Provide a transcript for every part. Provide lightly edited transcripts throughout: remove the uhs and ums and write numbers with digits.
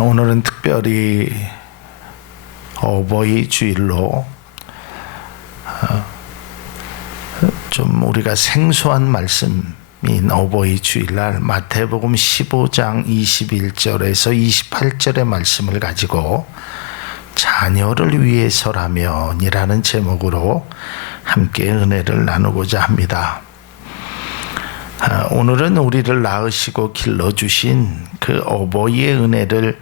오늘은 특별히 어버이 주일로 좀 우리가 생소한 말씀인 어버이 주일날 마태복음 15장 21절에서 28절의 말씀을 가지고 자녀를 위해서라면 이라는 제목으로 함께 은혜를 나누고자 합니다. 오늘은 우리를 낳으시고 길러주신 그 어버이의 은혜를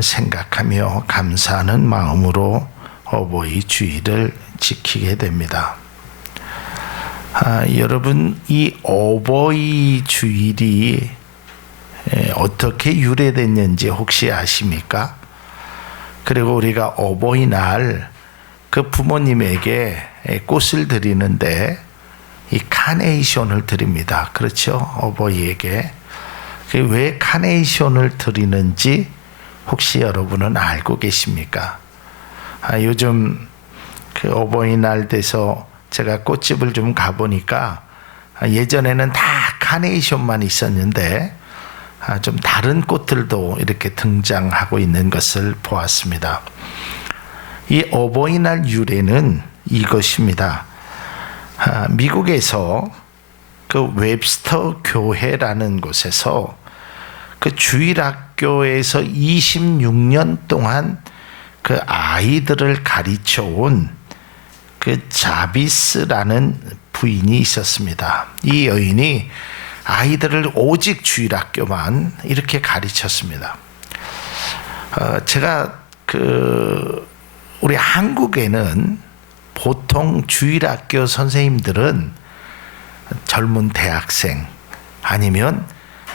생각하며 감사하는 마음으로 어버이 주일을 지키게 됩니다. 여러분, 이 어버이 주일이 어떻게 유래됐는지 혹시 아십니까? 그리고 우리가 어버이날 그 부모님에게 꽃을 드리는데 이 카네이션을 드립니다. 그렇죠? 어버이에게. 왜 카네이션을 드리는지 혹시 여러분은 알고 계십니까? 요즘 그 어버이날 돼서 제가 꽃집을 좀 가보니까 예전에는 다 카네이션만 있었는데 좀 다른 꽃들도 이렇게 등장하고 있는 것을 보았습니다. 이 어버이날 유래는 이것입니다. 미국에서 그 웹스터 교회라는 곳에서 그 주일학교에서 26년 동안 그 아이들을 가르쳐 온 그 자비스라는 부인이 있었습니다. 이 여인이 아이들을 오직 주일학교만 이렇게 가르쳤습니다. 제가 우리 한국에는 보통 주일학교 선생님들은 젊은 대학생 아니면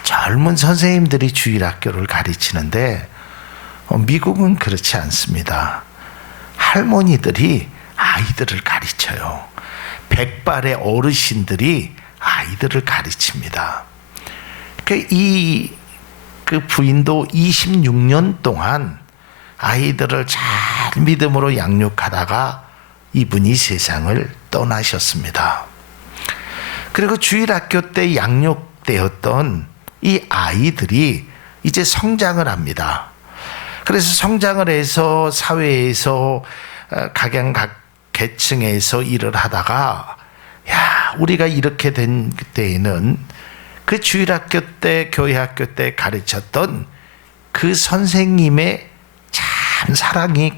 젊은 선생님들이 주일학교를 가르치는데 미국은 그렇지 않습니다. 할머니들이 아이들을 가르쳐요. 백발의 어르신들이 아이들을 가르칩니다. 그 부인도 26년 동안 아이들을 잘 믿음으로 양육하다가 이분이 세상을 떠나셨습니다. 그리고 주일학교 때 양육되었던 이 아이들이 이제 성장을 합니다. 그래서 성장을 해서 사회에서 각양각계층에서 일을 하다가 우리가 이렇게 된 때에는 그 주일학교 때 교회학교 때 가르쳤던 그 선생님의 참 사랑이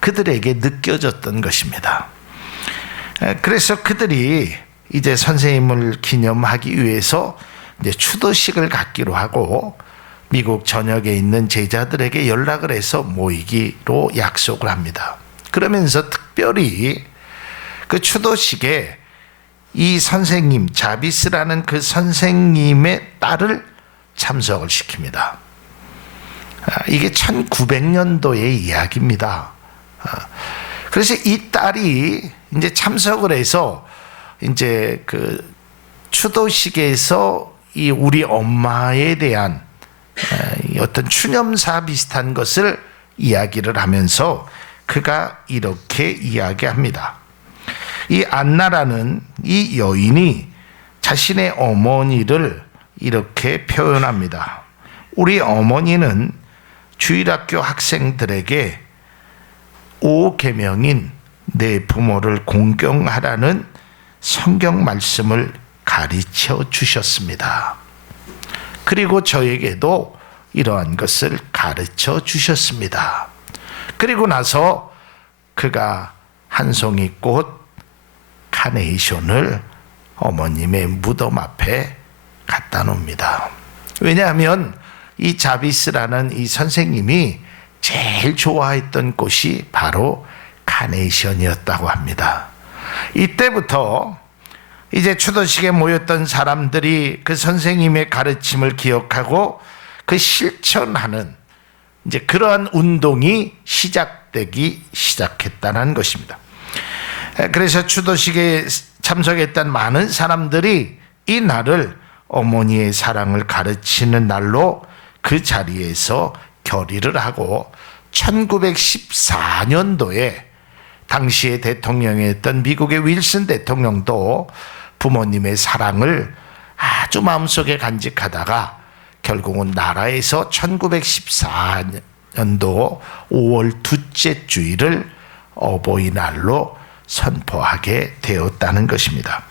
그들에게 느껴졌던 것입니다. 그래서 그들이 이제 선생님을 기념하기 위해서 이제 추도식을 갖기로 하고 미국 전역에 있는 제자들에게 연락을 해서 모이기로 약속을 합니다. 그러면서 특별히 그 추도식에 이 선생님 자비스라는 그 선생님의 딸을 참석을 시킵니다. 이게 1900년도의 이야기입니다. 그래서 이 딸이 이제 참석을 해서 이제 그 추도식에서 이 우리 엄마에 대한 어떤 추념사 비슷한 것을 이야기를 하면서 그가 이렇게 이야기합니다. 이 안나라는 이 여인이 자신의 어머니를 이렇게 표현합니다. 우리 어머니는 주일학교 학생들에게 5계명인 내 부모를 공경하라는 성경 말씀을 가르쳐 주셨습니다. 그리고 저에게도 이러한 것을 가르쳐 주셨습니다. 그리고 나서 그가 한 송이 꽃 카네이션을 어머님의 무덤 앞에 갖다 놓습니다. 왜냐하면 이 자비스라는 이 선생님이 제일 좋아했던 꽃이 바로 카네이션이었다고 합니다. 이때부터 이제 추도식에 모였던 사람들이 그 선생님의 가르침을 기억하고 그 실천하는 이제 그러한 운동이 시작되기 시작했다는 것입니다. 그래서 추도식에 참석했던 많은 사람들이 이 날을 어머니의 사랑을 가르치는 날로 그 자리에서 결의를 하고 1914년도에 당시의 대통령이었던 미국의 윌슨 대통령도 부모님의 사랑을 아주 마음속에 간직하다가 결국은 나라에서 1914년도 5월 둘째 주일을 어버이날로 선포하게 되었다는 것입니다.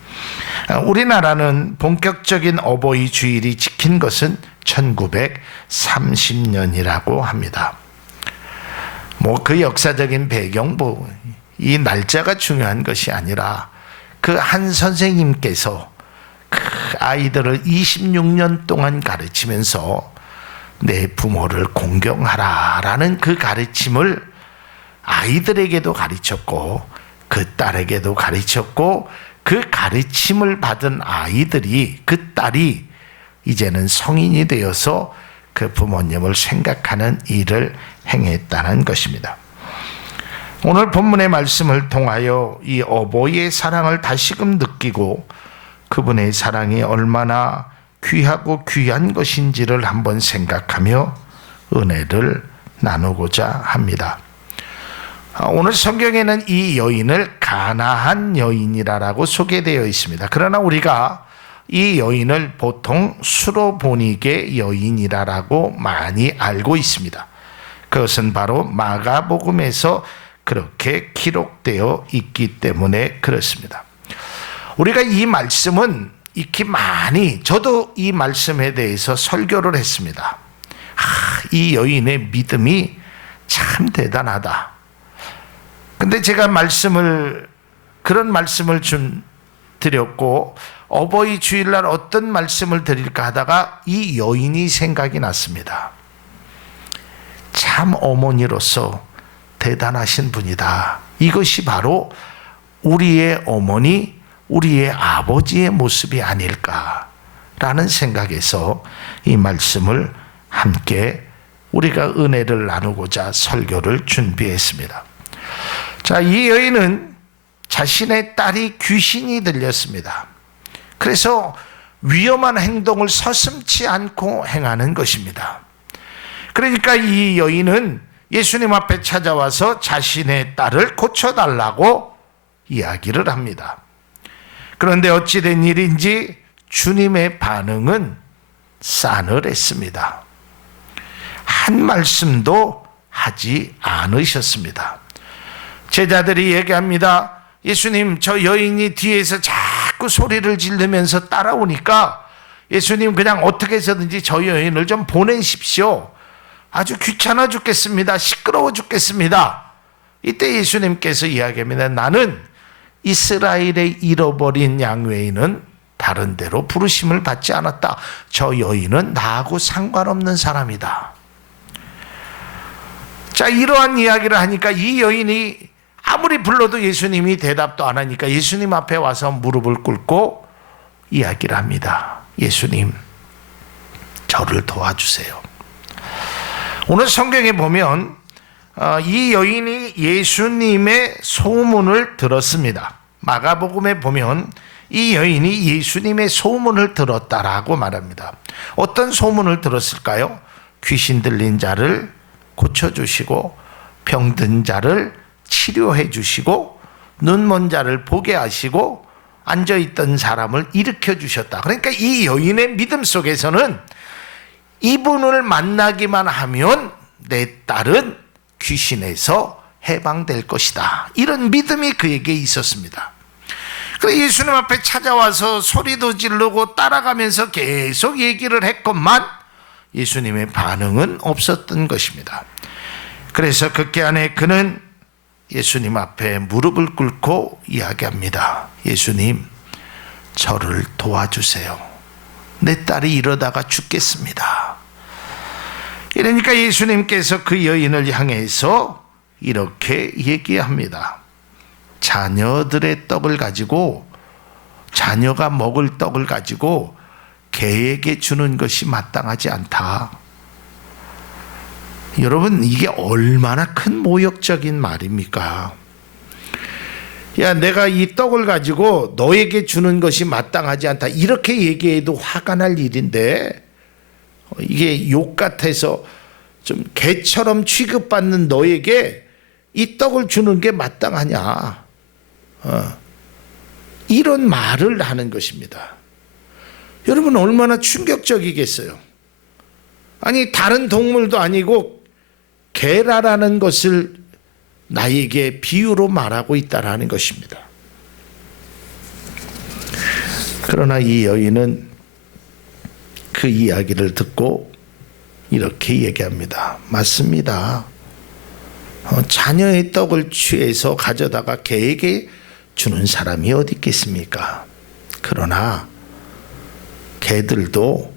우리나라는 본격적인 어버이 주일이 지킨 것은 1930년이라고 합니다. 그 역사적인 배경, 이 날짜가 중요한 것이 아니라 그 한 선생님께서 그 아이들을 26년 동안 가르치면서 내 부모를 공경하라라는 그 가르침을 아이들에게도 가르쳤고 그 딸에게도 가르쳤고 그 가르침을 받은 아이들이, 그 딸이 이제는 성인이 되어서 그 부모님을 생각하는 일을 행했다는 것입니다. 오늘 본문의 말씀을 통하여 이 어버이의 사랑을 다시금 느끼고 그분의 사랑이 얼마나 귀하고 귀한 것인지를 한번 생각하며 은혜를 나누고자 합니다. 오늘 성경에는 이 여인을 가나안 여인이라고 소개되어 있습니다. 그러나 우리가 이 여인을 보통 수로보니게 여인이라고 많이 알고 있습니다. 그것은 바로 마가복음에서 그렇게 기록되어 있기 때문에 그렇습니다. 우리가 이 말씀은 익히 많이, 저도 이 말씀에 대해서 설교를 했습니다. 이 여인의 믿음이 참 대단하다. 근데 제가 그런 말씀을 드렸고, 어버이 주일날 어떤 말씀을 드릴까 하다가 이 여인이 생각이 났습니다. 참 어머니로서 대단하신 분이다. 이것이 바로 우리의 어머니, 우리의 아버지의 모습이 아닐까라는 생각에서 이 말씀을 함께 우리가 은혜를 나누고자 설교를 준비했습니다. 자, 이 여인은 자신의 딸이 귀신이 들렸습니다. 그래서 위험한 행동을 서슴지 않고 행하는 것입니다. 그러니까 이 여인은 예수님 앞에 찾아와서 자신의 딸을 고쳐달라고 이야기를 합니다. 그런데 어찌된 일인지 주님의 반응은 싸늘했습니다. 한 말씀도 하지 않으셨습니다. 제자들이 얘기합니다. 예수님, 저 여인이 뒤에서 자꾸 소리를 지르면서 따라오니까 예수님 그냥 어떻게 해서든지 저 여인을 좀 보내십시오. 아주 귀찮아 죽겠습니다. 시끄러워 죽겠습니다. 이때 예수님께서 이야기합니다. 나는 이스라엘의 잃어버린 양 외에는 다른 데로 부르심을 받지 않았다. 저 여인은 나하고 상관없는 사람이다. 자, 이러한 이야기를 하니까 이 여인이 아무리 불러도 예수님이 대답도 안 하니까 예수님 앞에 와서 무릎을 꿇고 이야기를 합니다. 예수님, 저를 도와주세요. 오늘 성경에 보면 이 여인이 예수님의 소문을 들었습니다. 마가복음에 보면 이 여인이 예수님의 소문을 들었다라고 말합니다. 어떤 소문을 들었을까요? 귀신 들린 자를 고쳐주시고 병든 자를 치료해 주시고 눈먼 자를 보게 하시고 앉아있던 사람을 일으켜 주셨다. 그러니까 이 여인의 믿음 속에서는 이분을 만나기만 하면 내 딸은 귀신에서 해방될 것이다. 이런 믿음이 그에게 있었습니다. 그래서 예수님 앞에 찾아와서 소리도 지르고 따라가면서 계속 얘기를 했건만 예수님의 반응은 없었던 것입니다. 그래서 그때 안에 그는 예수님 앞에 무릎을 꿇고 이야기합니다. 예수님, 저를 도와주세요. 내 딸이 이러다가 죽겠습니다. 이러니까 예수님께서 그 여인을 향해서 이렇게 얘기합니다. 자녀들의 떡을 가지고, 자녀가 먹을 떡을 가지고 개에게 주는 것이 마땅하지 않다. 여러분, 이게 얼마나 큰 모욕적인 말입니까? 야, 내가 이 떡을 가지고 너에게 주는 것이 마땅하지 않다. 이렇게 얘기해도 화가 날 일인데, 이게 욕 같아서 좀 개처럼 취급받는 너에게 이 떡을 주는 게 마땅하냐. 이런 말을 하는 것입니다. 여러분, 얼마나 충격적이겠어요. 아니 다른 동물도 아니고 개라라는 것을 나에게 비유로 말하고 있다라는 것입니다. 그러나 이 여인은 그 이야기를 듣고 이렇게 얘기합니다. 맞습니다. 자녀의 떡을 취해서 가져다가 개에게 주는 사람이 어디 있겠습니까? 그러나 개들도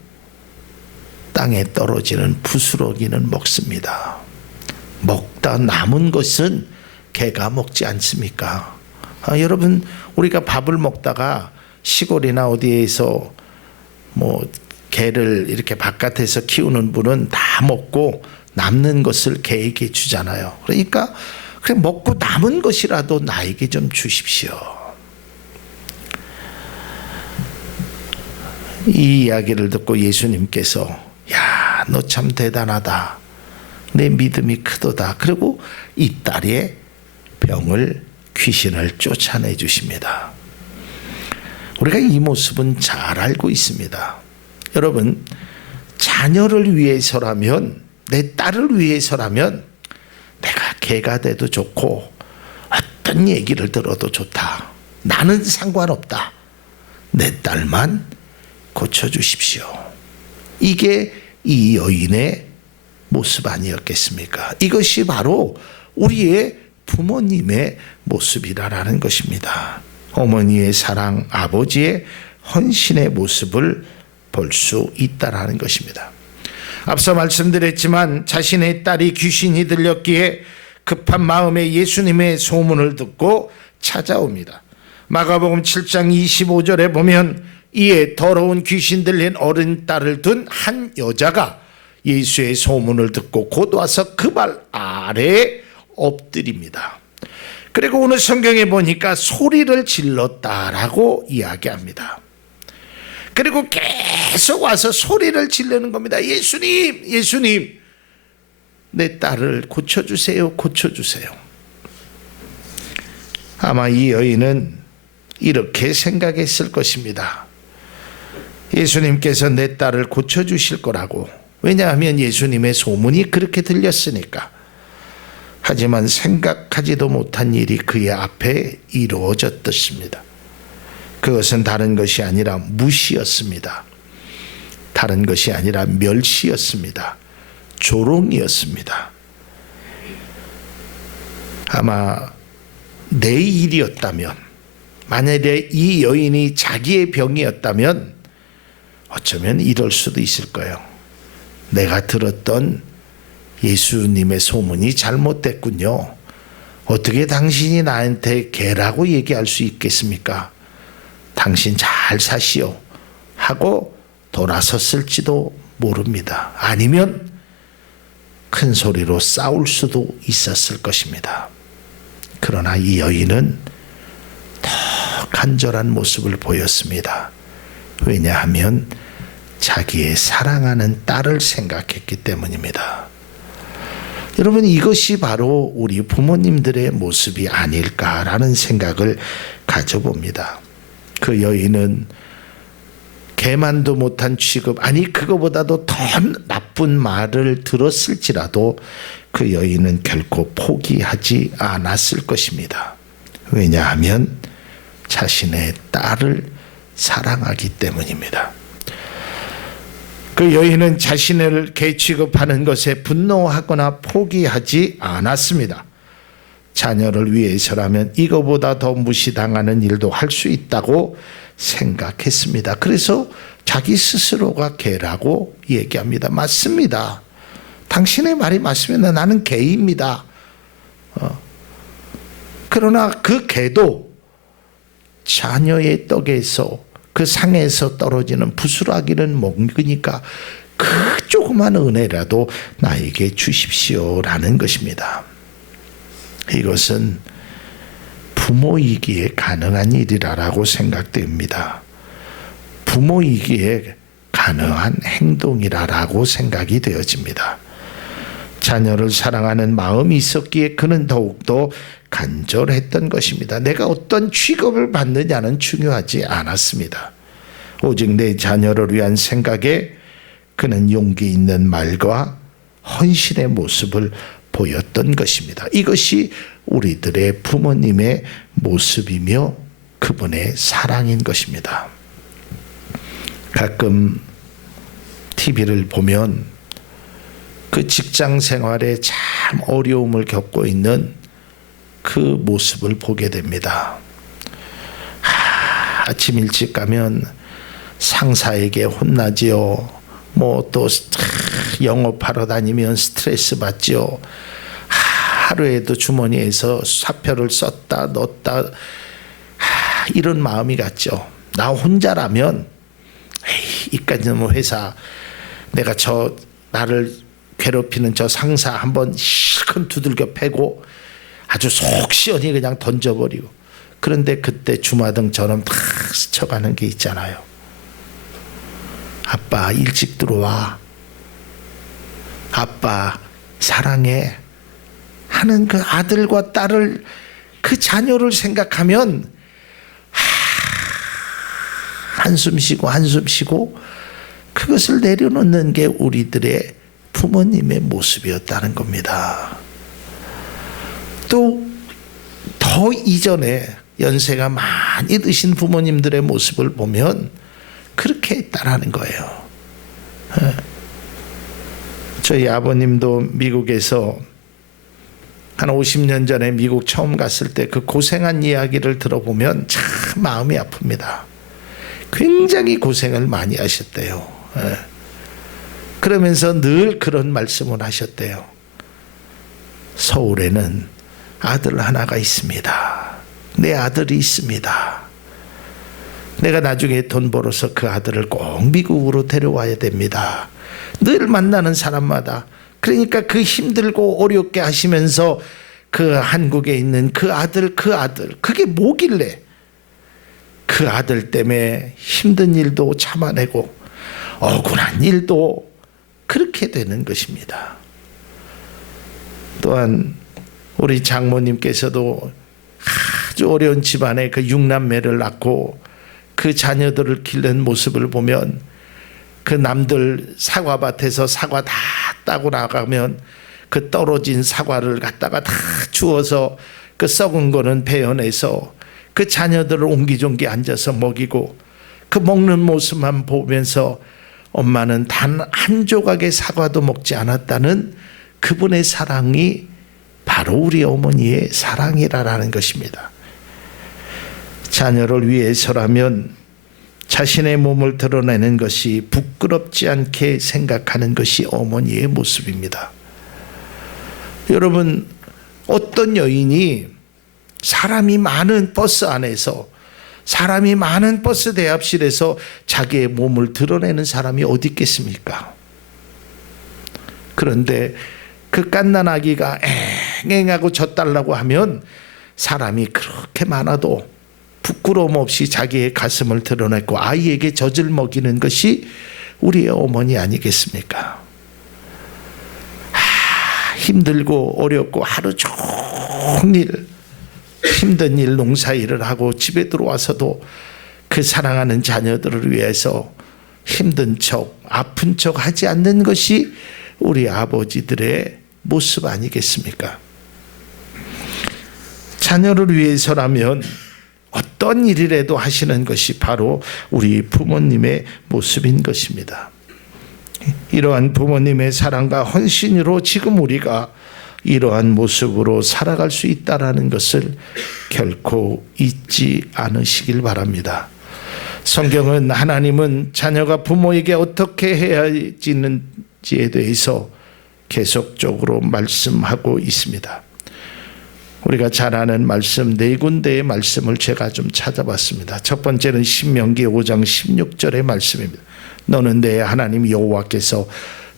땅에 떨어지는 부스러기는 먹습니다. 먹다 남은 것은 개가 먹지 않습니까? 여러분, 우리가 밥을 먹다가 시골이나 어디에서 개를 이렇게 바깥에서 키우는 분은 다 먹고 남는 것을 개에게 주잖아요. 그러니까 그래, 먹고 남은 것이라도 나에게 좀 주십시오. 이 이야기를 듣고 예수님께서 야, 너 참 대단하다. 내 믿음이 크도다. 그리고 이 딸의 귀신을 쫓아내 주십니다. 우리가 이 모습은 잘 알고 있습니다. 여러분, 자녀를 위해서라면, 내 딸을 위해서라면 내가 개가 돼도 좋고 어떤 얘기를 들어도 좋다. 나는 상관없다. 내 딸만 고쳐주십시오. 이게 이 여인의 모습 아니었겠습니까? 이것이 바로 우리의 부모님의 모습이라는 것입니다. 어머니의 사랑, 아버지의 헌신의 모습을 볼 수 있다라는 것입니다. 앞서 말씀드렸지만 자신의 딸이 귀신이 들렸기에 급한 마음에 예수님의 소문을 듣고 찾아옵니다. 마가복음 7장 25절에 보면 이에 더러운 귀신 들린 어린 딸을 둔 한 여자가 예수의 소문을 듣고 곧 와서 그 발 아래에 엎드립니다. 그리고 오늘 성경에 보니까 소리를 질렀다라고 이야기합니다. 그리고 계속 와서 소리를 지르는 겁니다. 예수님, 예수님, 내 딸을 고쳐주세요, 고쳐주세요. 아마 이 여인은 이렇게 생각했을 것입니다. 예수님께서 내 딸을 고쳐주실 거라고. 왜냐하면 예수님의 소문이 그렇게 들렸으니까. 하지만 생각하지도 못한 일이 그의 앞에 이루어졌습니다. 그것은 다른 것이 아니라 무시였습니다. 다른 것이 아니라 멸시였습니다. 조롱이었습니다. 아마 내 일이었다면, 만약에 이 여인이 자기의 병이었다면 어쩌면 이럴 수도 있을 거예요. 내가 들었던 예수님의 소문이 잘못됐군요. 어떻게 당신이 나한테 개라고 얘기할 수 있겠습니까? 당신 잘 사시오 하고 돌아섰을지도 모릅니다. 아니면 큰 소리로 싸울 수도 있었을 것입니다. 그러나 이 여인은 더 간절한 모습을 보였습니다. 왜냐하면 자기의 사랑하는 딸을 생각했기 때문입니다. 여러분, 이것이 바로 우리 부모님들의 모습이 아닐까라는 생각을 가져봅니다. 그 여인은 개만도 못한 취급, 아니 그거보다도 더 나쁜 말을 들었을지라도 그 여인은 결코 포기하지 않았을 것입니다. 왜냐하면 자신의 딸을 사랑하기 때문입니다. 그 여인은 자신을 개 취급하는 것에 분노하거나 포기하지 않았습니다. 자녀를 위해서라면 이거보다 더 무시당하는 일도 할 수 있다고 생각했습니다. 그래서 자기 스스로가 개라고 얘기합니다. 맞습니다. 당신의 말이 맞습니다. 나는 개입니다. 그러나 그 개도 자녀의 떡에서, 그 상에서 떨어지는 부스러기를 먹으니까 그 조그만 은혜라도 나에게 주십시오라는 것입니다. 이것은 부모이기에 가능한 일이라고 생각됩니다. 부모이기에 가능한 행동이라고 생각이 되어집니다. 자녀를 사랑하는 마음이 있었기에 그는 더욱더 간절했던 것입니다. 내가 어떤 취급을 받느냐는 중요하지 않았습니다. 오직 내 자녀를 위한 생각에 그는 용기 있는 말과 헌신의 모습을 보였던 것입니다. 이것이 우리들의 부모님의 모습이며 그분의 사랑인 것입니다. 가끔 TV를 보면 그 직장 생활에 참 어려움을 겪고 있는 그 모습을 보게 됩니다. 아침 일찍 가면 상사에게 혼나지요. 뭐 또 영업하러 다니면 스트레스 받지요. 하루에도 주머니에서 사표를 썼다 넣었다 이런 마음이 갔죠. 나 혼자라면 이까지는 회사 내가 나를 괴롭히는 저 상사 한번 실컷 두들겨 패고 아주 속 시원히 그냥 던져버리고, 그런데 그때 주마등처럼 탁 스쳐가는 게 있잖아요. 아빠 일찍 들어와, 아빠 사랑해 하는 그 아들과 딸을, 그 자녀를 생각하면 한숨 쉬고 그것을 내려놓는 게 우리들의 부모님의 모습이었다는 겁니다. 또 더 이전에 연세가 많이 드신 부모님들의 모습을 보면 그렇게 했다라는 거예요. 저희 아버님도 미국에서 한 50년 전에 미국 처음 갔을 때 그 고생한 이야기를 들어보면 참 마음이 아픕니다. 굉장히 고생을 많이 하셨대요. 그러면서 늘 그런 말씀을 하셨대요. 서울에는 아들 하나가 있습니다. 내 아들이 있습니다. 내가 나중에 돈 벌어서 그 아들을 꼭 미국으로 데려와야 됩니다. 늘 만나는 사람마다, 그러니까 그 힘들고 어렵게 하시면서 그 한국에 있는 그 아들 그게 뭐길래 그 아들 때문에 힘든 일도 참아내고 억울한 일도 그렇게 되는 것입니다. 또한 우리 장모님께서도 아주 어려운 집안에 그 6남매를 낳고 그 자녀들을 기른 모습을 보면, 그 남들 사과밭에서 사과 다 따고 나가면 그 떨어진 사과를 갖다가 다 주워서 그 썩은 거는 베어내서 그 자녀들을 옹기종기 앉아서 먹이고, 그 먹는 모습만 보면서 엄마는 단 한 조각의 사과도 먹지 않았다는 그분의 사랑이 바로 우리 어머니의 사랑이라는 것입니다. 자녀를 위해서라면 자신의 몸을 드러내는 것이 부끄럽지 않게 생각하는 것이 어머니의 모습입니다. 여러분, 어떤 여인이 사람이 많은 버스 안에서, 사람이 많은 버스 대합실에서 자기의 몸을 드러내는 사람이 어디 있겠습니까? 그런데 그 갓난아기가 앵앵하고 젖달라고 하면 사람이 그렇게 많아도 부끄러움 없이 자기의 가슴을 드러냈고 아이에게 젖을 먹이는 것이 우리의 어머니 아니겠습니까? 힘들고 어렵고 하루 종일 힘든 일, 농사일을 하고 집에 들어와서도 그 사랑하는 자녀들을 위해서 힘든 척, 아픈 척 하지 않는 것이 우리 아버지들의 모습 아니겠습니까? 자녀를 위해서라면 어떤 일이라도 하시는 것이 바로 우리 부모님의 모습인 것입니다. 이러한 부모님의 사랑과 헌신으로 지금 우리가 이러한 모습으로 살아갈 수 있다는 것을 결코 잊지 않으시길 바랍니다. 성경은 하나님은 자녀가 부모에게 어떻게 해야지는지에 대해서 계속적으로 말씀하고 있습니다. 우리가 잘 아는 말씀 4군데의 말씀을 제가 좀 찾아봤습니다. 첫 번째는 신명기 5장 16절의 말씀입니다. 너는 내 하나님 여호와께서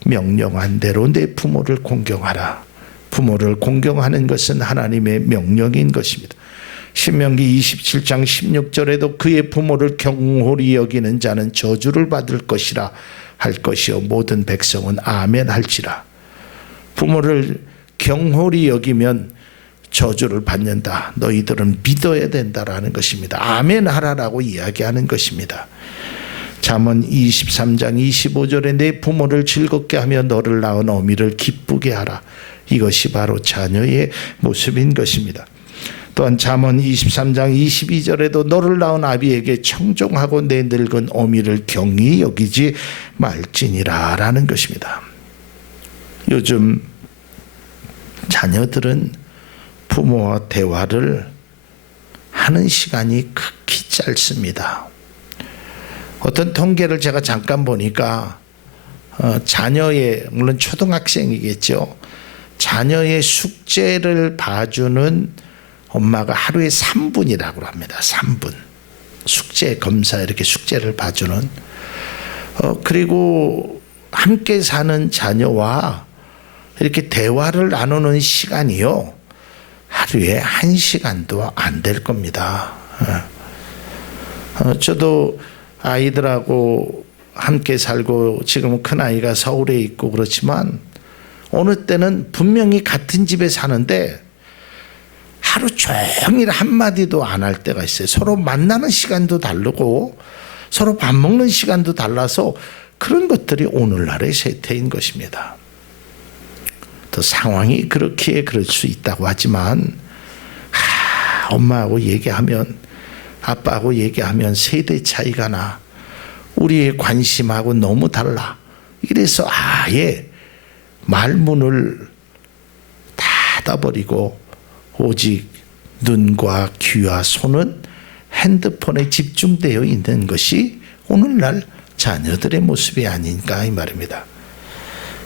명령한 대로 내 부모를 공경하라. 부모를 공경하는 것은 하나님의 명령인 것입니다. 신명기 27장 16절에도 그의 부모를 경홀히 여기는 자는 저주를 받을 것이라 할 것이요 모든 백성은 아멘 할지라. 부모를 경홀히 여기면 저주를 받는다. 너희들은 믿어야 된다라는 것입니다. 아멘 하라라고 이야기하는 것입니다. 잠언 23장 25절에 내 부모를 즐겁게 하며 너를 낳은 어미를 기쁘게 하라. 이것이 바로 자녀의 모습인 것입니다. 또한 잠언 23장 22절에도 너를 낳은 아비에게 청종하고 내 늙은 어미를 경히 여기지 말지니라 라는 것입니다. 요즘 자녀들은 부모와 대화를 하는 시간이 극히 짧습니다. 어떤 통계를 제가 잠깐 보니까 자녀의, 물론 초등학생이겠죠, 자녀의 숙제를 봐주는 엄마가 하루에 3분이라고 합니다. 3분. 숙제 검사, 이렇게 숙제를 봐주는. 그리고 함께 사는 자녀와 이렇게 대화를 나누는 시간이요, 하루에 1시간도 안 될 겁니다. 저도 아이들하고 함께 살고 지금은 큰아이가 서울에 있고 그렇지만 어느 때는 분명히 같은 집에 사는데 하루 종일 한마디도 안 할 때가 있어요. 서로 만나는 시간도 다르고 서로 밥 먹는 시간도 달라서 그런 것들이 오늘날의 세태인 것입니다. 또 상황이 그렇기에 그럴 수 있다고 하지만 엄마하고 얘기하면, 아빠하고 얘기하면 세대 차이가 나. 우리의 관심하고 너무 달라. 이래서 아예 말문을 닫아버리고 오직 눈과 귀와 손은 핸드폰에 집중되어 있는 것이 오늘날 자녀들의 모습이 아닌가 이 말입니다.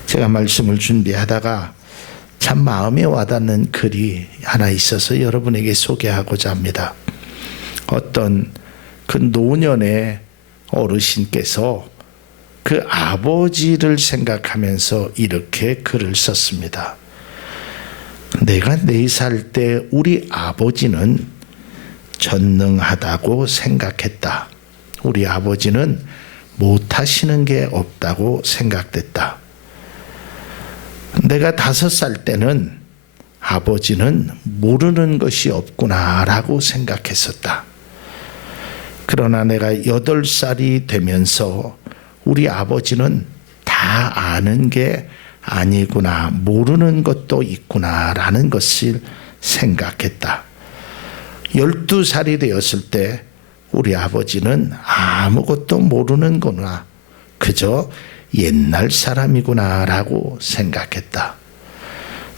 제가 말씀을 준비하다가 참 마음에 와닿는 글이 하나 있어서 여러분에게 소개하고자 합니다. 어떤 그 노년의 어르신께서 그 아버지를 생각하면서 이렇게 글을 썼습니다. 내가 4살 때 우리 아버지는 전능하다고 생각했다. 우리 아버지는 못하시는 게 없다고 생각됐다. 내가 5살 때는 아버지는 모르는 것이 없구나라고 생각했었다. 그러나 내가 8살이 되면서 우리 아버지는 다 아는 게 아니구나, 모르는 것도 있구나라는 것을 생각했다. 12살이 되었을 때 우리 아버지는 아무것도 모르는구나, 그저 옛날 사람이구나라고 생각했다.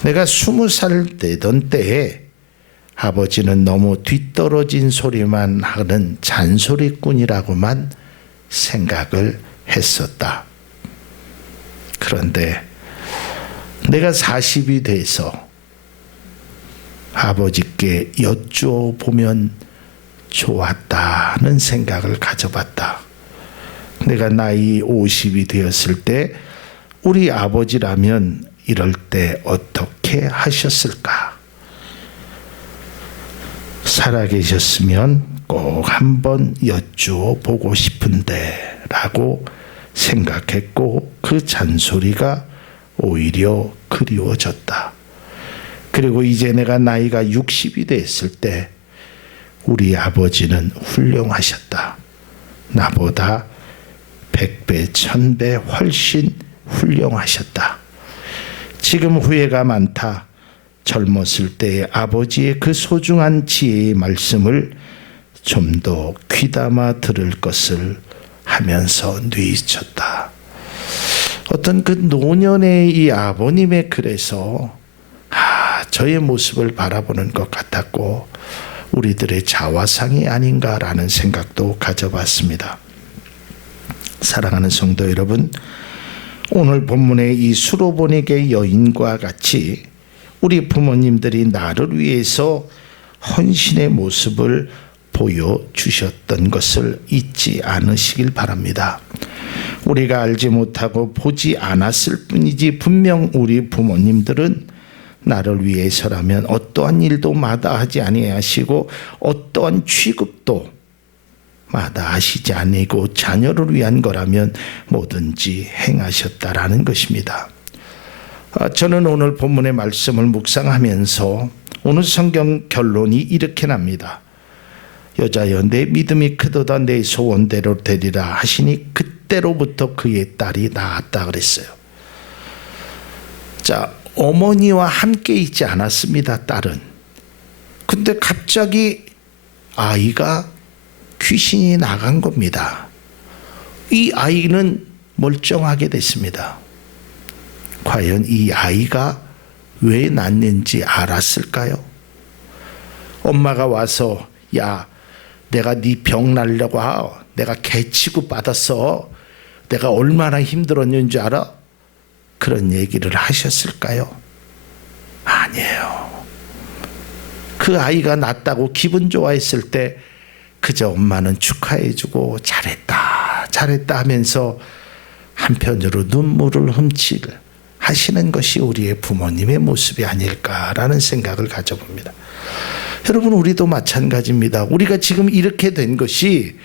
내가 20살 되던 때에 아버지는 너무 뒤떨어진 소리만 하는 잔소리꾼이라고만 생각을 했었다. 그런데 내가 40이 돼서 아버지께 여쭈어보면 좋았다는 생각을 가져봤다. 내가 나이 50이 되었을 때 우리 아버지라면 이럴 때 어떻게 하셨을까? 살아계셨으면 꼭 한번 여쭈어 보고 싶은데 라고 생각했고 그 잔소리가 오히려 그리워졌다. 그리고 이제 내가 나이가 60이 됐을 때 우리 아버지는 훌륭하셨다. 나보다 100배, 1000배 훨씬 훌륭하셨다. 지금 후회가 많다. 젊었을 때의 아버지의 그 소중한 지혜의 말씀을 좀 더 귀담아 들을 것을 하면서 뉘우쳤다. 어떤 그 노년의 이 아버님의 글에서 저의 모습을 바라보는 것 같았고 우리들의 자화상이 아닌가라는 생각도 가져봤습니다. 사랑하는 성도 여러분, 오늘 본문의 이 수로보니게 여인과 같이 우리 부모님들이 나를 위해서 헌신의 모습을 보여주셨던 것을 잊지 않으시길 바랍니다. 우리가 알지 못하고 보지 않았을 뿐이지 분명 우리 부모님들은 나를 위해서라면 어떠한 일도 마다하지 아니하시고 어떠한 취급도 마다하시지 아니고 자녀를 위한 거라면 뭐든지 행하셨다라는 것입니다. 저는 오늘 본문의 말씀을 묵상하면서 오늘 성경 결론이 이렇게 납니다. 여자여 내 믿음이 크도다 내 소원대로 되리라 하시니 그때로부터 그의 딸이 나았다 그랬어요. 자, 어머니와 함께 있지 않았습니다. 딸은. 근데 갑자기 아이가 귀신이 나간 겁니다. 이 아이는 멀쩡하게 됐습니다. 과연 이 아이가 왜 낳는지 알았을까요? 엄마가 와서 야, 내가 네 병 날려고 내가 개취급 받았어. 내가 얼마나 힘들었는지 알아? 그런 얘기를 하셨을까요? 아니에요. 그 아이가 낳았다고 기분 좋아했을 때 그저 엄마는 축하해주고 잘했다 잘했다 하면서 한편으로 눈물을 하시는 것이 우리의 부모님의 모습이 아닐까라는 생각을 가져봅니다. 여러분, 우리도 마찬가지입니다. 우리가 지금 이렇게 된 것이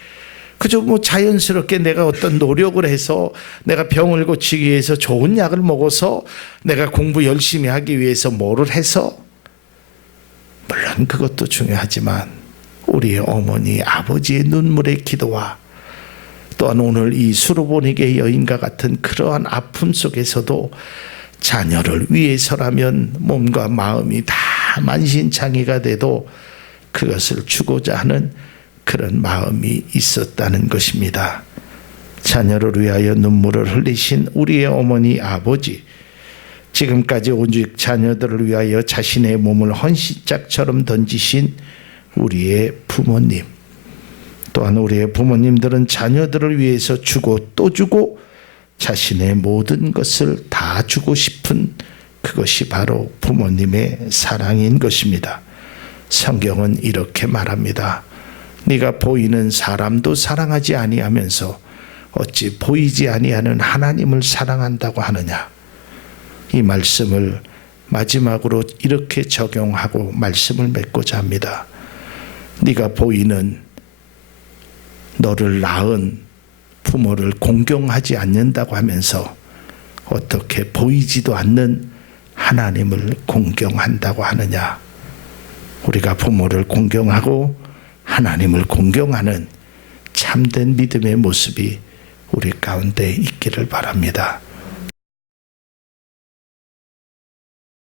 그저 뭐 자연스럽게 내가 어떤 노력을 해서 내가 병을 고치기 위해서 좋은 약을 먹어서 내가 공부 열심히 하기 위해서 뭐를 해서, 물론 그것도 중요하지만 우리의 어머니 아버지의 눈물의 기도와 또한 오늘 이 수로보니게 여인과 같은 그러한 아픔 속에서도 자녀를 위해서라면 몸과 마음이 다 만신창이가 돼도 그것을 주고자 하는 그런 마음이 있었다는 것입니다. 자녀를 위하여 눈물을 흘리신 우리의 어머니 아버지, 지금까지 오직 자녀들을 위하여 자신의 몸을 헌신짝처럼 던지신 우리의 부모님, 또한 우리의 부모님들은 자녀들을 위해서 주고 또 주고 자신의 모든 것을 다 주고 싶은 그것이 바로 부모님의 사랑인 것입니다. 성경은 이렇게 말합니다. 네가 보이는 사람도 사랑하지 아니하면서 어찌 보이지 아니하는 하나님을 사랑한다고 하느냐. 이 말씀을 마지막으로 이렇게 적용하고 말씀을 맺고자 합니다. 네가 보이는 너를 낳은 부모를 공경하지 않는다고 하면서 어떻게 보이지도 않는 하나님을 공경한다고 하느냐. 우리가 부모를 공경하고 하나님을 공경하는 참된 믿음의 모습이 우리 가운데 있기를 바랍니다.